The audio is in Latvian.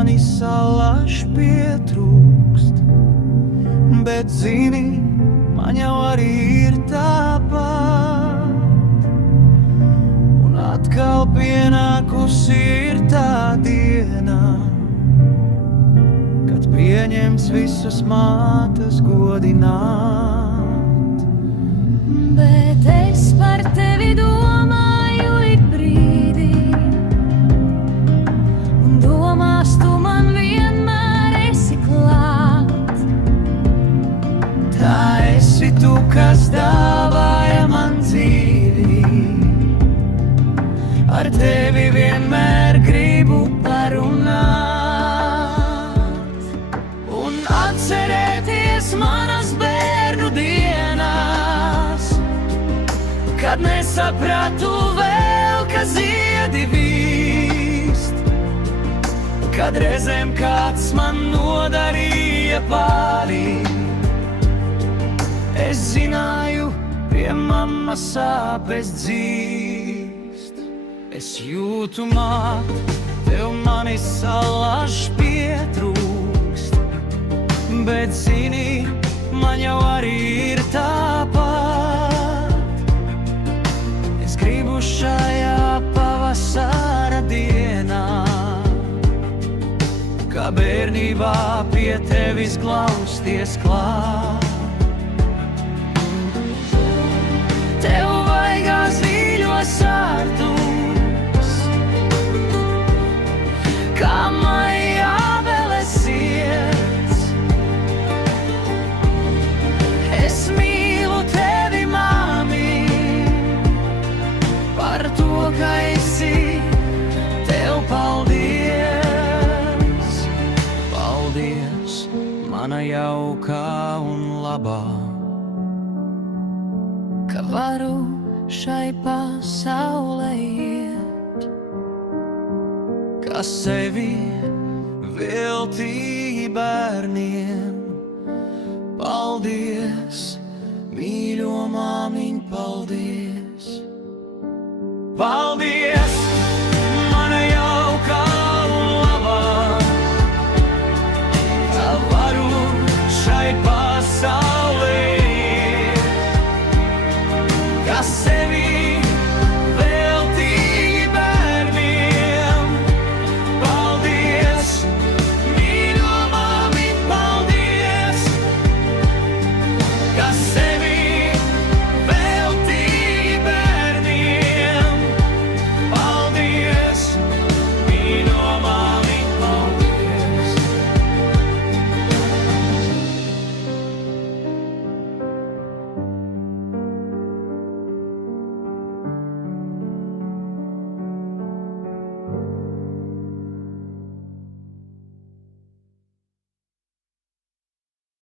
mani salaž pietrūkst, bet zini, man jau arī ir tāpat. Un atkal pienākusi ir tā diena, kad pieņems visas mātes godināt. Bet es par tevi domāju ik brīdī, un domās tu man vienmēr esi klāt. Tā esi tu, kas dāvāja man dzīvi, ar tevi vienmēr gribu parunāt un atcerēties manas bērnu dienās, kad nesapratu vēl, ka ziedi vīst, kad reizēm kāds man nodarīja pāri. Es zināju, pie mammas sāpes dzīst. Es jūtu, māt, tev mani salaž pietrūkst, bet zini, man jau arī ir tāpat. Es gribu šajā pavasara dienā, kā bērnībā pie tevis glausties klāt. Tev vaigās viļos sārtums, kā maijā vēl esies. Es mīlu tevi, māmi, par to, ka esi. Tev paldies, paldies, mana jaukā un labā, ka varu šai pasaulē iet, ka sevi veltīju bērniem. Paldies, mīļo māmiņ, paldies, paldies.